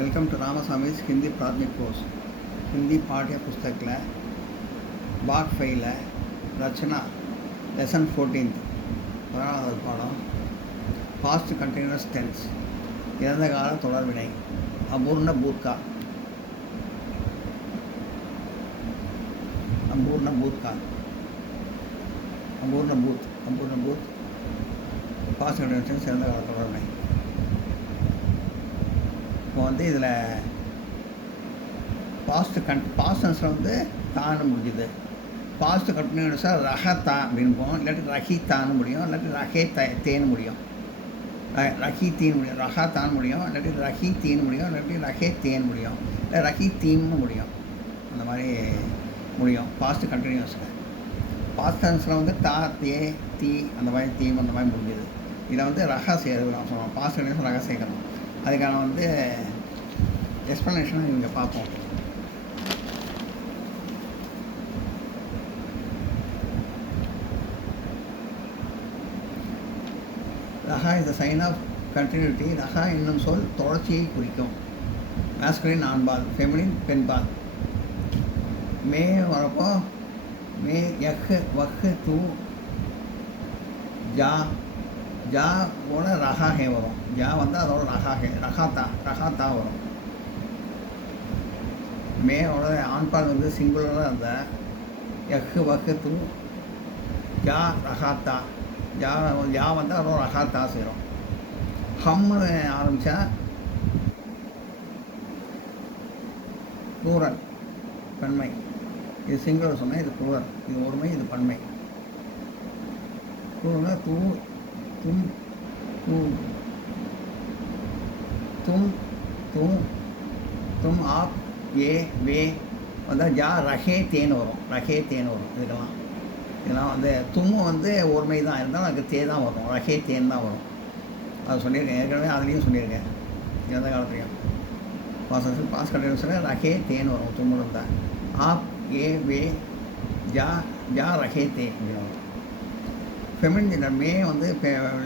Welcome to रामास्वामी's Hindi प्राथमिक course Hindi पाठ्य पुस्तक भाग 5 रचना लेसन 14 पाடம் பாஸ்ட் கண்டினியூஸ் டென்ஸ் இறந்த கால தொடர்வினை அபூர்ண பூத்கால் அபூர்ண பூத்கால் அபூர்ண பூத் பாஸ்ட் கண்டினியூஸ் டென்ஸ் இறந்த கால தொடர்வினை. இப்போ இதில் பாஸ்ட் டென்ஸில் தான்னு முடிஞ்சுது. பாஸ்ட் கண்டினியூஸாக ரஹத்தா அப்படின்போம், இல்லாட்டி ரஹித்தான்னு முடியும், இல்லாட்டி ரஹே தேன்னு முடியும், ரஹி தீன்னு முடியும், ரஹா தான் முடியும், இல்லாட்டி ரஹி தீன்னு முடியும், இல்லாட்டி ரஹே தேன்னு முடியும், இல்லை ரஹி தீம்னு முடியும். அந்த மாதிரி முடியும் பாஸ்ட் கண்டினியூஸில். பாஸ்ட் டென்ஸில் தா தே தீ அந்த மாதிரி தீம் அந்த மாதிரி முடிஞ்சுது. இதில் ரஹா சேர்க்கணும் சொல்லுவோம். பாஸ்ட் கண்டினியூஸ் ரஹா சேர்க்கணும். அதுக்கான எக்ஸ்ப்ளனேஷனை இங்கே பார்ப்போம். ரஹா is the sign of continuity. ரஹா என்னும் சொல் தொடர்ச்சியை குறிக்கும். மாஸ்குலின் ஆண்பால், ஃபெமினின் பெண்பால். மே வரப்போ மே யஹ் வஹ் தூ ஜா ஜா ஓட ரஹாஹே வரும். ஜா அதோட ரஹாத்தா வரும். மேவோட ஆண்பால் சிங்குலராக இருந்தால் யஹ் வஹ் தூ ஜா ரஹாத்தா, ஜா அதோட ரஹாத்தா சேரும். ஹம்னு ஆரம்பித்தா ப்ளூரல் பன்மை. இது சிங்குலர் சொன்னால் இது ப்ளூரல், இது ஒருமை, இது பன்மை. ப்ளூரல்னா தூ தும் தூ தும் தும் தும் ஆப் ஏ வே ஜா ரஹே தேன் வரும். ரஹே தேன் வரும். இதெல்லாம் தும்மு ஒருமை தான் இருந்தாலும் அதுக்கு தே தான் வரும். ரஹே தேன் தான் வரும். அது சொல்லியிருக்கேன் ஏற்கனவே, அதுலேயும் சொல்லியிருக்கேன். எந்த காலத்துலையும் பாஸ் கண்டினியூஸில் ரஹே தேன் வரும். தும்மு இருந்தால் ஆப் ஏ வே ஜா ஜா ரஹே தே அப்படின்னு வரும். ஃபெமினின் ஜெண்டர் மே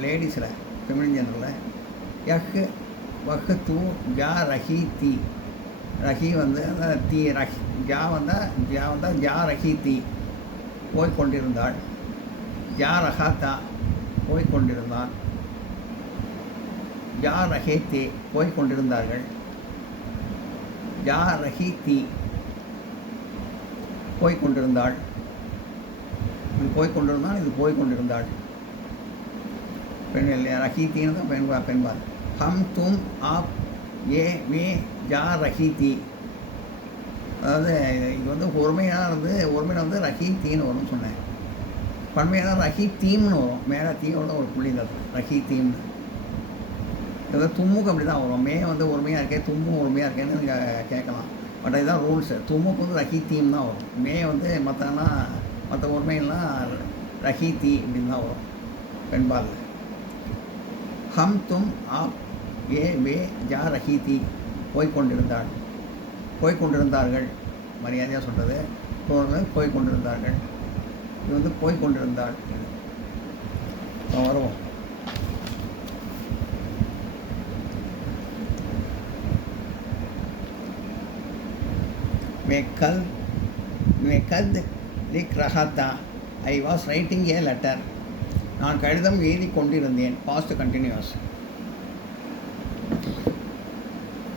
லேடிஸில் ஃபெமினின் ஜெண்டரில் யஹ் வஹ் தூ ஜா ரஹி தீ. ரஹி தீ ரஹி ஜா ஜா ரஹி தீ போய்கொண்டிருந்தாள். ஜா ரஹாத்தா போய்கொண்டிருந்தான். ஜா ரஹே தே போய்கொண்டிருந்தார்கள். ஜா ரஹி தீ போய்கொண்டிருந்தாள். இது போய்கொண்டிருந்தான், இது போய்கொண்டிருந்தாள். பெண் இல்லையா? ரஹி தீன்னு தான் பெண்பால். ஹம் தும் ஆப் ஏ வே ஜா ரஹி தீ. அதாவது இது ஒருமையான ரஹி தீன்னு வரும்னு சொன்னேன். பன்மையான ரஹி தீம்னு வரும். மேலே தீயோட ஒரு புள்ளி தான் ரஹி தீம்னு. தும்முக்கு அப்படி தான் வரும். மே ஒருமையாக இருக்கே, தும்மும் ஒருமையாக இருக்கேன்னு நீங்கள் கேட்கலாம். பட் இதுதான் ரூல்ஸு. தும்முக்கு ரஹி தீம் தான் வரும். மே மற்ற ஒருமையெல்லாம் ரஹி தீ அப்படின்னு தான் வரும் பெண்பால். ஹம் தும் ஆப் ஏ வே ஜா ரஹி தீ போய்கொண்டிருந்தார்கள். மரியாதையாக சொல்கிறது. போய்கொண்டிருந்தார்கள். இது போய்கொண்டிருந்தாள். வருவோம். मैं कल लिख रहा था. I was writing a letter. நான் கடிதம் எழுதி கொண்டிருந்தேன். Past continuous.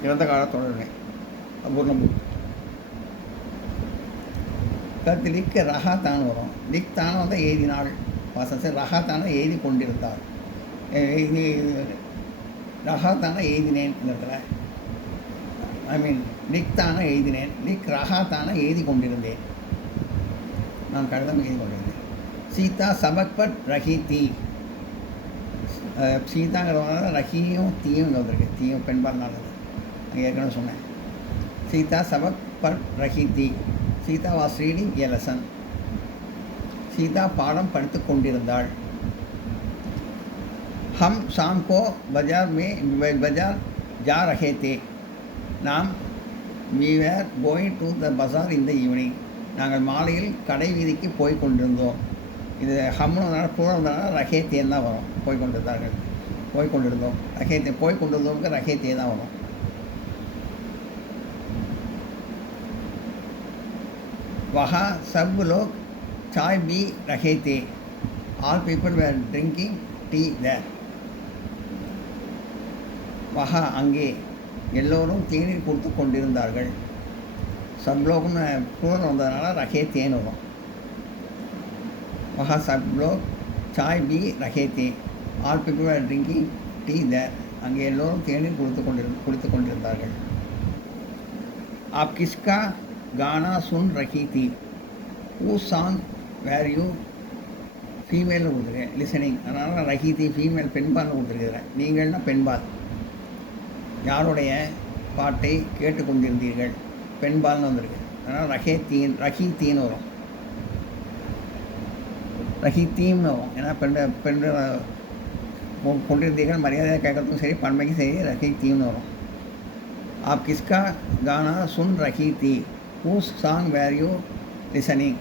இறந்த கால தொடர்வினை அபூர்ணம். கருத்து லிக் ரஹாத்தான் வரும். லிக் தானே எழுதினாள். பாச ரஹாத்தான எழுதி கொண்டிருந்தாள். ரஹாத்தான எழுதினேன். இந்த இடத்துல லிக் தானே எழுதினேன். லிக் ரஹாத்தான எழுதி கொண்டிருந்தேன். நான் கடிதம் எழுதி கொண்டிருந்தேன். சீதா சபக் பட் ரஹி தீ. சீதாங்கிறதுனால ரஹியும் தீயும் இங்கே வந்திருக்கு. தீயும் பெண்பால்னால நான் ஏற்கனவே சொன்னேன். சீதா சபக் பட் ரஹி தீ. Sita was reading a lesson. Sita பாடம் படித்து கொண்டிருந்தாள். ஹம் ஷாம் கோ பஜார் ஜா ரஹே தே. நாம் we were going to the bazaar in the evening. நாங்கள் மாலையில் கடை வீதிக்கு போய் கொண்டிருந்தோம். இது ஹம்னு பூர்வம்னால ரஹே தேன் தான் வரும். போய்கொண்டிருந்தார்கள், போய்கொண்டிருந்தோம். ரஹே தே போய்கொண்டிருந்தோம்க்கு ரஹே தே தான் வரும். वहाँ सब लोग चाय पी रहे थे. All people were drinking tea there. वहाँ அங்கே எல்லோரும் தேநீர் கொடுத்து கொண்டிருந்தார்கள். சப்லோக்னு புலர் வந்ததுனால ரகே தேன் வரும். वहाँ सब लोग चाय पी रहे थे. All people were drinking tea there. அங்கே எல்லோரும் தேநீர் குடித்து கொண்டிருந்தார்கள். आप किसका गाना सुन रही थी? Whose song were you? ஃபீமேல்னு கொடுத்துருக்கேன் லிசனிங். அதனால் ரஹி தி ஃபீமேல் பெண்பால்னு கொடுத்துருக்குறேன். நீங்கள்னா பெண்பால். யாருடைய பாட்டை கேட்டுக்கொண்டிருந்தீர்கள்? பெண்பால்னு வந்திருக்கு. அதனால் ரஹி தீன்னு வரும். ரஹி தீம்னு வரும். ஏன்னா பெண் கொண்டிருந்தீர்கள் மரியாதையாக கேட்கறதுக்கும் சரி பன்மைக்கும் சரி ரஹி தீம்னு வரும். आप किसका गाना सुन रही थी? Whose song were you listening?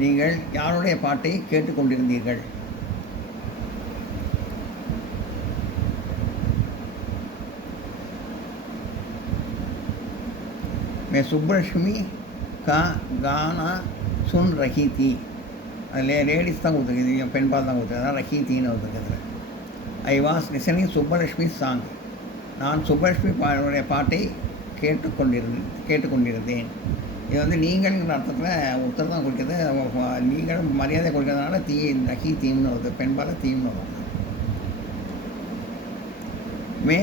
நீங்கள் யாருடைய பாட்டை கேட்டுக்கொண்டிருந்தீர்கள்? मैं सुब्रलक्ष्मी का गाना सुन रही थी. அதில் லேடிஸ் தான் கொடுத்துருக்கு, பெண்பால் தான் கொடுத்துருக்கு. அதான் ரஹி தீன்னு கொடுத்துருக்குது. I was listening Subbalakshmi song. நான் சுப்பலட்சுமி பாட்டை கேட்டுக்கொண்டிருந்தேன். இது வந்து நீங்கள்ங்கிற அர்த்தத்தில் உத்தர் தான் குறிக்கிறது. நீங்கள் மரியாதை கொடுக்கறதுனால ரஹி தீம்னு வருது. பெண்பால் தீம்னு வரும். மே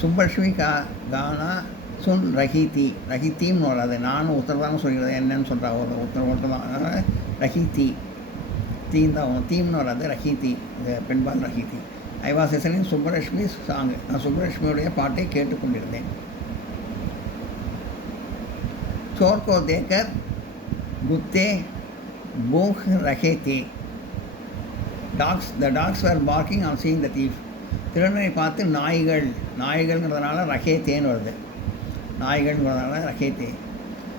சுப்பலட்சுமி கானா சுன் ரஹி தீம்னு வராது. நானும் உத்தர் தான் சொல்லிக்கிறது. என்னன்னு சொல்கிறா ஒரு உத்தர் தான். அதனால் ரஹி தீம் தான் வரும். தீம்னு வராது. ரஹி தீ இந்த பெண்பால் ரஹி தீ. ஐ வாஸ் லிசனிங் சுப்பலட்சுமி சாங். நான் சுப்பலட்சுமியுடைய பாட்டை கேட்டுக்கொண்டிருந்தேன். चोर को देखकर कुत्ते भौंक रहे थे. The dogs were barking on seeing the thief. திருடனை பார்த்து நாய்கள்ங்கிறதுனால ரகே தேன் வருது. நாய்கள்ங்கிறதுனால ரகே தே.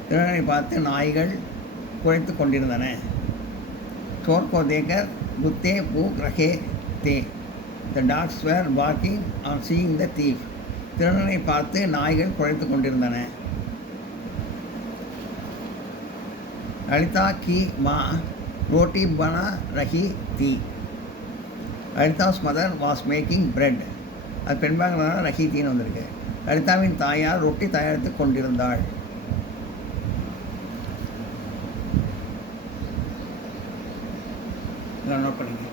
திருடனை பார்த்து நாய்கள் குறைத்து கொண்டிருந்தன. चोर को देखकर कुत्ते भौंक रहे थे. The dogs were barking on seeing the thief. திருடனை பார்த்து நாய்கள் குறைத்து கொண்டிருந்தன. ललिता की माँ रोटी बना रही थी. ललिता's mother was making bread. அது பெண்பாங்கிறதுனால ரஹி தீன்னு வந்திருக்கு. லலிதாவின் தாயார் ரொட்டி தயாரித்து கொண்டிருந்தாள். நோட் பண்ணிங்க.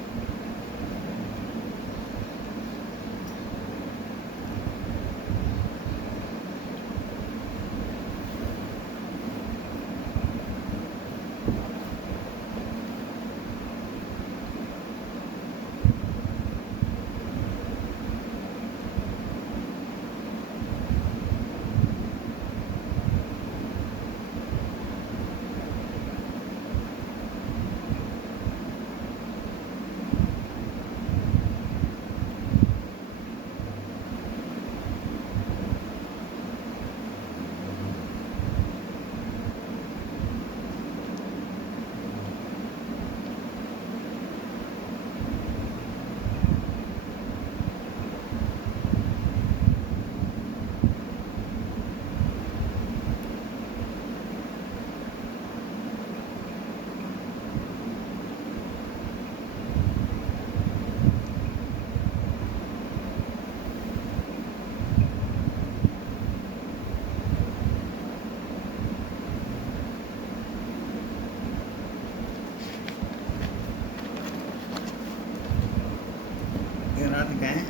நடத்திட்டேன்.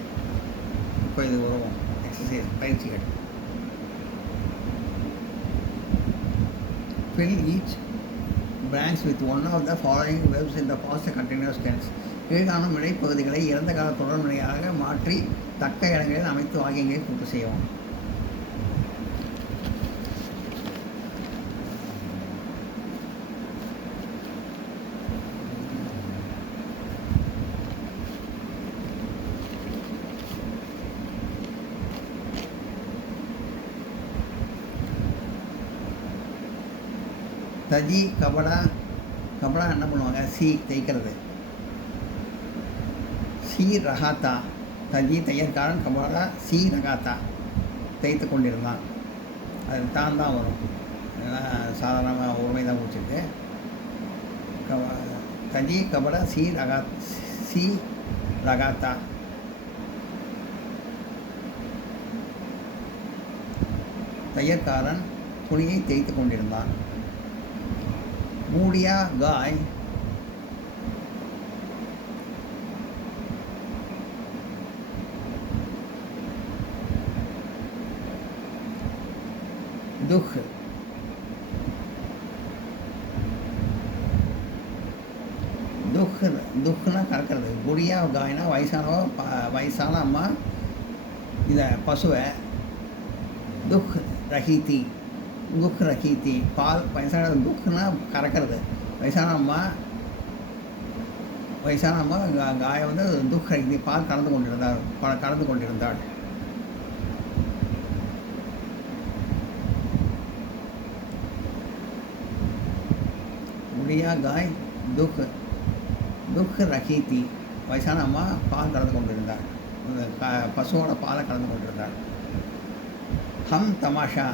இப்போ இது வரும் எக்ஸசைஸ் பயிற்சிகள். Fill each blanks with one of the following verbs in the past continuous tense. கீழ்காணும் இடைப்பகுதிகளை இறந்த கால தொடர்நிலையாக மாற்றி தக்க இடங்களில் அமைத்து வாக்கியங்களை பூர்த்தி செய்யவும். தஜி கபடா என்ன பண்ணுவாங்க? தைக்கிறது. சி ரகாத்தா தஜி தையற்காரன். கபடா சி ரகாத்தா தைத்து கொண்டிருந்தான். அது தான் வரும். ஏன்னா சாதாரணமாக ஒருமை தான் முடிச்சிருக்கு. தஜி கபட சி ரகாத்தா. தையற்காரன் துணியை தேய்த்து கொண்டிருந்தான். மூடியா காய் துக் துக் துக்னா கறக்கிறது. குடியா காய்னா வயசான அம்மா இதை பசுவை துக் ரஹீத்தி பால் வயசான துக்னா கறக்கிறது. வயசான அம்மா காயை வந்து துக் ரஹீத்தி பால் கலந்து கொண்டிருந்தாள். குடியா காய் துக் ரஹீத்தி வயசான அம்மா பால் கலந்து கொண்டிருந்தாள். பசுவோட பாலை கலந்து கொண்டிருந்தாள். ஹம் தமாஷா,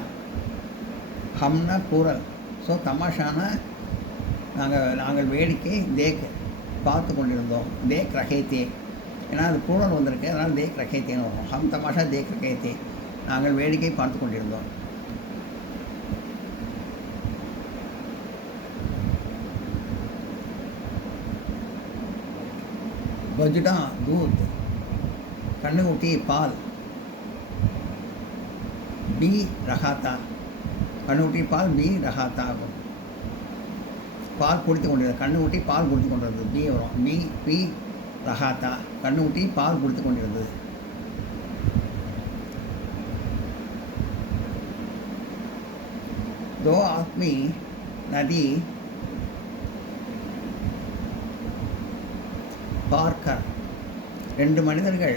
ஹம்னா கூறல். ஸோ தமாஷானா நாங்கள் வேடிக்கை பார்த்து கொண்டிருந்தோம். தேக் ரஹேத்தே, ஏன்னா அது கூறல் வந்திருக்கு, அதனால் தேக் ரஹேத்தேன்னு வரும். ஹம் தமாஷா தேக் ரஹேத்தே, நாங்கள் வேடிக்கை பார்த்து கொண்டிருந்தோம். பஜ்டா தூத் கண்ணுக்குட்டி பால். பி ரஹாத்தா கண்ணுக்குட்டி பால் பி ரஹாத்தா ஆகும். பால் குடித்து கொண்டிருந்தது. கண்ணுக்குட்டி பால் குடித்து கொண்டிருந்தது. பி வரும். பி ரஹாத்தா கண்ணுக்குட்டி பால் குடித்து கொண்டிருந்தது. दो आदमी नदी பார்க்கர், ரெண்டு மனிதர்கள்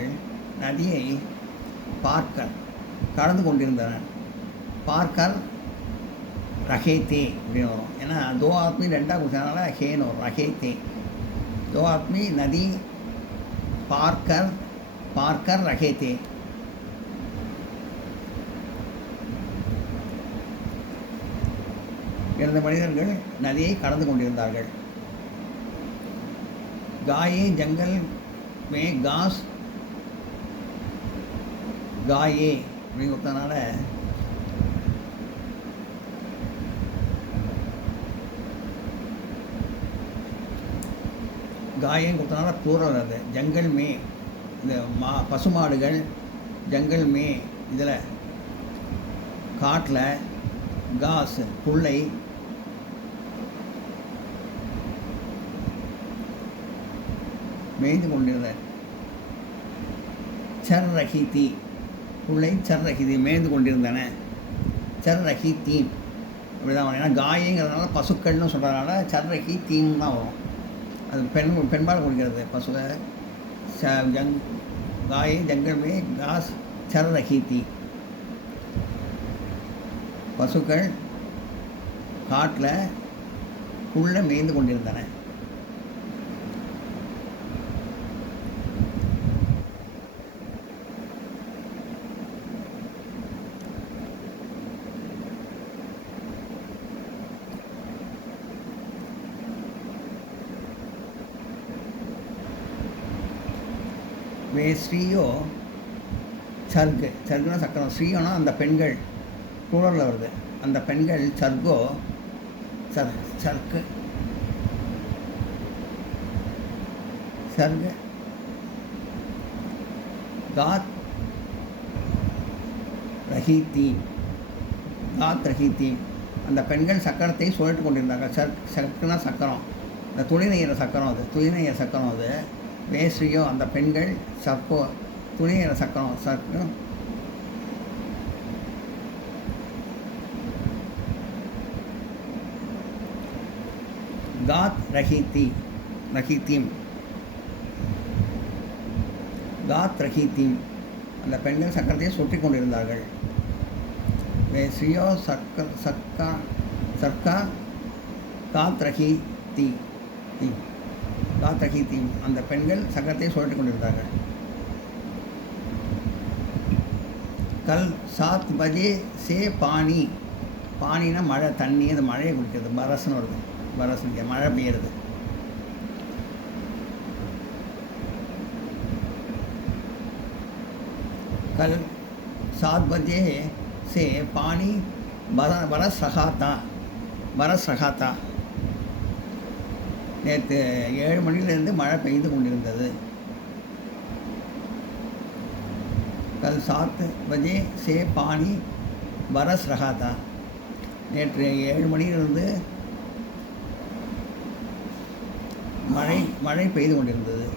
நதியை பார்க்கர் கடந்து கொண்டிருந்தனர். பார்க்கர் ரஹேத்தே அப்படின்னு வரும். ஏன்னா தோ ஆத்மி ரெண்டாக கொடுத்ததுனால ஹேன்னு வரும். ரஹேத்தே தோ ஆத்மி நதி பார்க்கர் ரஹேத்தே. இரண்டு மனிதர்கள் நதியை கடந்து கொண்டிருந்தார்கள். गाये जंगल में घास गाये அப்படின்னு கொடுத்தனால காயன்னு கொடுத்தனால பூர்வம் அது. ஜங்கல் மே இந்த பசுமாடுகள், ஜங்கல் மே இதில் காட்டில், காஸ் புல்லை, மேய்ந்து கொண்டிருந்த. சர் ரஹீத்தி புல்லை சர் ரஹீத்தி மேய்ந்து கொண்டிருந்தன. சர் ரஹீத்தீன் அப்படிதான் வரும். ஏன்னா காயங்கிறதுனால பசுக்கள்னு சொல்கிறதுனால சர் ரஹீத்தீன் தான் வரும். அது பெண்பால் கொடுக்கிறது பசுவை. காயை ஜங்கல் மே காஸ் சர் ரஹீத்தி. பசுக்கள் காட்டில் புல்லை மேய்ந்து கொண்டிருந்தன. வே ஸ்ரீயோ சர்க்குனா சக்கரம். ஸ்ரீயோனா அந்த பெண்கள் கூடலில் வருது. அந்த பெண்கள் சர்க்கு காத் ரஹீத்தி அந்த பெண்கள் சக்கரத்தை சுழட்டு கொண்டிருந்தாங்க. சர்க்குனா சக்கரம், இந்த துணி நெய்கிற சக்கரம் அது. துணி நெய்கிற சக்கரம் அது. வேஸ்ரியோ அந்த பெண்கள் துணி நெய்கிற சக்கரம் காத் ரஹீத்தீம் அந்த பெண்கள் சக்கரத்தை சுற்றி கொண்டிருந்தார்கள். வேஸ்ரியோ சர்க்கா காத் ரஹீத்தீம் அந்த பெண்கள் சக்கரத்தை சுழட்டி கொண்டிருந்தார்கள். कल 7 बजे से पानी பானினா மழை தண்ணி, அந்த மழையை குடிக்கிறது. பரஸ்ன்னு வருது, பரஸ்ன்னு மழை பெய்யுறது. कल 7 बजे से पानी बरस रहा था. நேற்று 7 மணியிலிருந்து மழை பெய்து கொண்டிருந்தது. कल 7 बजे से पानी बरस रहा था. நேற்று 7 மணியிலிருந்து மழை பெய்து கொண்டிருந்தது.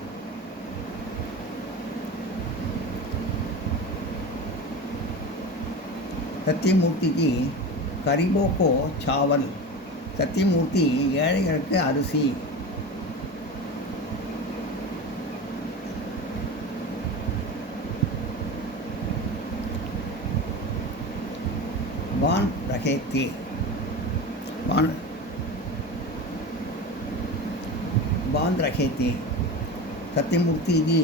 சத்தியமூர்த்தி की गरीबों को चावल. சத்தியமூர்த்தி ஏழைகளுக்கு அரிசி. बांध रहे थे. सत्यमूर्ति जी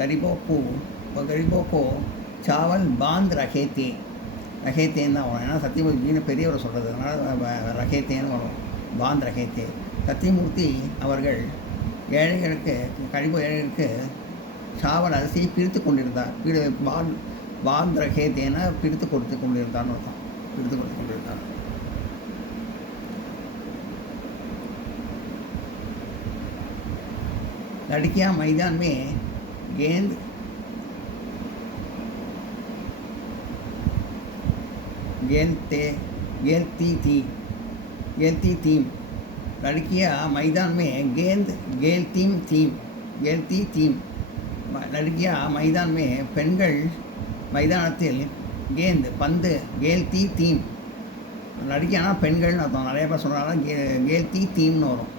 गरीबों को चावल बांध रहे थे. ரகேத்தேன்னு தான் வரும். ஏன்னா சத்தியமூர்த்தின்னு பெரியவரை சொல்கிறது, அதனால் ரகேத்தேன்னு வரும். பாந்த் ரகேத்தே. சத்தியமூர்த்தி அவர்கள் ஏழைகளுக்கு, கழிவு ஏழைகளுக்கு சாவல் அரிசியை பிரித்து கொண்டிருந்தார். பாந்த் ரகேத்தேன்னா பிரித்து கொடுத்து கொண்டிருந்தார்னு அர்த்தம். பிரித்து கொடுத்து கொண்டிருந்தார். लड़कियां मैदान में खेलती थी. लड़कियां मैदान में खेलती थी. लड़कियां मैदान में பெண்கள் மைதானத்தில் பந்து கேல்தி தீம். லड़कियां பெண்கள்னு அர்த்தம். நிறைய பேர் சொல்கிறாங்க கேல்தி தீம்னு வரும்.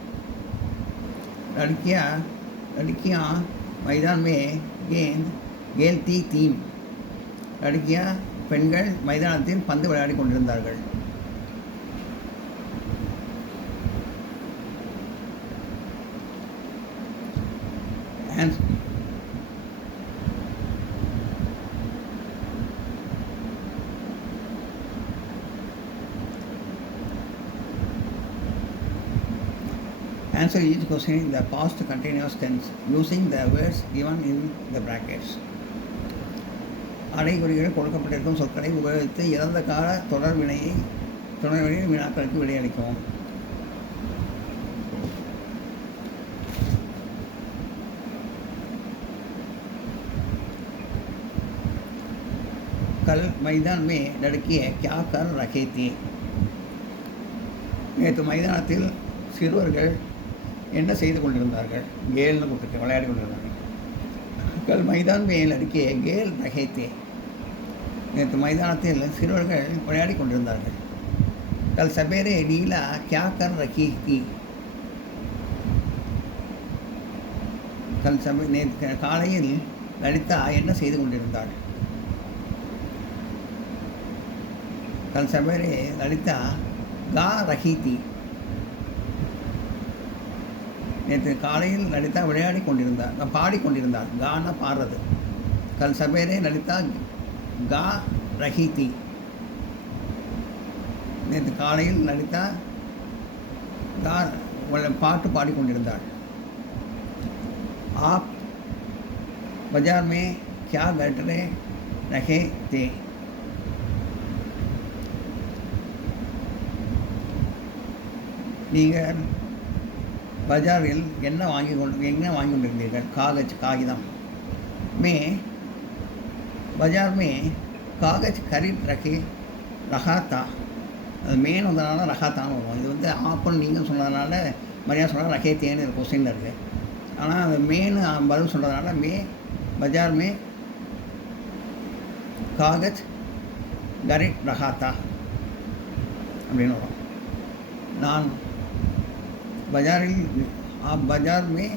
लड़कियां मैदान में खेलती थी. लड़कियां பெண்கள் மைதானத்தில் பந்து விளையாடி கொண்டிருந்தார்கள். Answer each question in the past continuous tense using the words given in the brackets. அடைகுறிகள் கொடுக்கப்பட்டிருக்கும் சொற்களை உபயோகித்து இறந்த கால தொடர்வினையை வினாக்களுக்கு விடையளிக்கவும். கல் மைதான் மே லड़कियां क्या कर रहे थे. நேற்று மைதானத்தில் சிறுவர்கள் என்ன செய்து கொண்டிருந்தார்கள். கேல்னு கொடுத்துருக்கு, விளையாடி கொண்டிருந்தார்கள். கல் மைதான் மே லड़कियां खेल रहे थे. நேற்று மைதானத்தில் சிறுவர்கள் விளையாடி கொண்டிருந்தார்கள். கல் சபேரே நீலா क्या कर रही थी. நேற்று காலையில் லலிதா என்ன செய்து கொண்டிருந்தாள். கல் சபேரே லலிதா गा रही थी. நேற்று காலையில் லலிதா விளையாடி கொண்டிருந்தார், பாடிக்கொண்டிருந்தார். கானா பாடுறது. கல் சபேரே லலிதா गा रही थी. நேற்று காலையில் லலிதா பாட்டு பாடிக்கொண்டிருந்தாள். आप बाजार में क्या कर रहे थे. நீங்கள் பஜாரில் என்ன வாங்கி கொண்டிருந்தீர்கள். காகிதம். மே बाजार में कागज खरीद रहा था. அது மேன் வந்ததுனால ரஹாத்தான்னு வரும். இது வந்து ஆப்பன் நீங்கள் சொன்னதுனால மரியாதை சொன்னால் ரகே தேன்னு ஒரு கொஸ்டின் இருக்குது. ஆனால் அந்த மேனு பதில் சொல்கிறதுனால பஜார் மே காகஜ் கரிட் ரஹாத்தா அப்படின்னு வரும். நான் பஜார் மே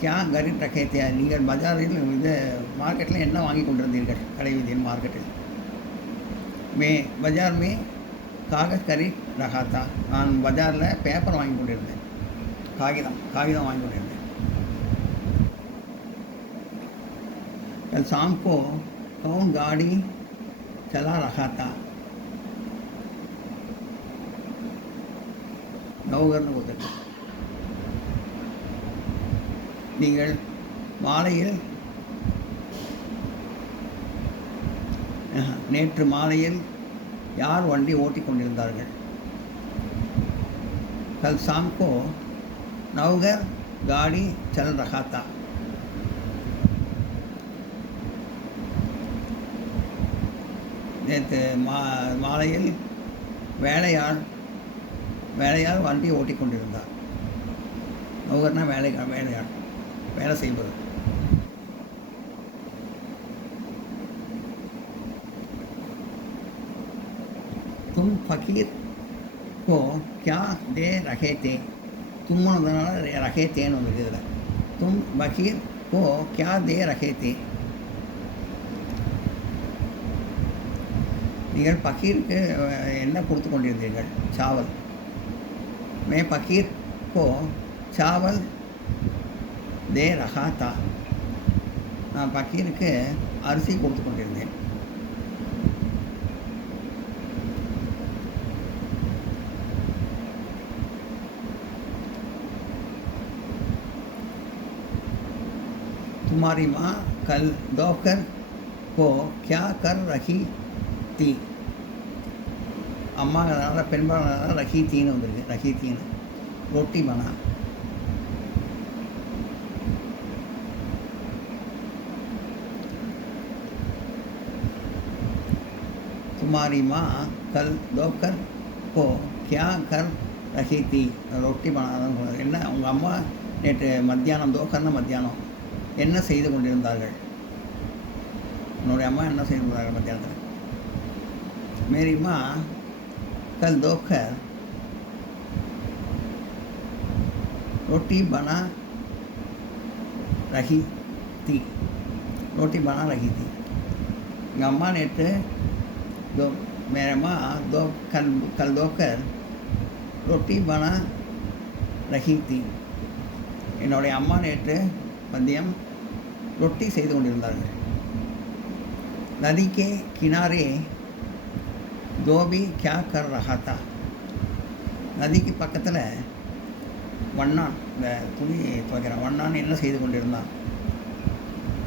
क्या गरीब रखे थे. நீங்கள் பஜாரில் இது மார்க்கெட்டில் என்ன வாங்கி கொண்டிருந்தீர்கள். கடை வீதியின் மார்க்கெட்டில். மே பஜார் மே காகஜ் கரீத் ரஹா தா. நான் பஜாரில் பேப்பர் வாங்கி கொண்டிருந்தேன். காகிதம் வாங்கி கொண்டிருந்தேன். कल शाम को कौन गाड़ी चला रहा था. நௌகர்னு கொடுத்துருக்கு. நீங்கள் மாலையில் நேற்று மாலையில் யார் வண்டி ஓட்டிக் கொண்டிருந்தார்கள்? कल शाम को नवघर गाड़ी चल रहा था. நேற்று மாலையில் வேலையாள் வண்டி ஓட்டிக் கொண்டிருந்தார். நௌகர்னா வேலையாள், வேலை செய்வது. तुम फकीर को क्या दे रहे थे? தும்முனதுனால ரகே தேன்னு வந்துருக்கு இதில். தும் பகீர் கோ கியா தே ரகே தே? நீங்கள் பகீருக்கு என்ன கொடுத்து கொண்டிருந்தீர்கள்? சாவல். மே பகீர் கோ சாவல் தே ரஹா தா. நான் பகீருக்கு அரிசி கொடுத்து கொண்டிருந்தேன். तुम्हारी माँ कल दोपहर को क्या कर रही थी? अम्मा பெண்பாளர் रही थीன்னு வந்திருக்கு. रही थीன்னு रोटी बना. तुम्हारी माँ कल दोपहर को क्या कर रही थी? रोटी बनाना. என்ன உங்கள் அம்மா நேற்று மத்தியானம், தோக்கர்னா மத்தியானம் என்ன செய்து கொண்டிருந்தார்கள்? உன்னுடைய அம்மா என்ன செய்து கொண்டிருந்தார்கள் மத்தியானத்தில்? मेरी माँ कल दोपहर रोटी बना रही थी. रोटी बना रही थी. எங்கள் அம்மா நேற்று मेरे माँ कल दोपहर रोटी बना रही थी. என்னுடைய அம்மா நேற்று மதியம் ரொட்டி செய்து கொண்டிருந்தார்கள். நதி கே கினாரே தோபி கியா கர் ரஹா தா. நதிக்கு பக்கத்தில் வண்ணான், இந்த துணி துவைக்கிற வண்ணான் என்ன செய்து கொண்டிருந்தான்?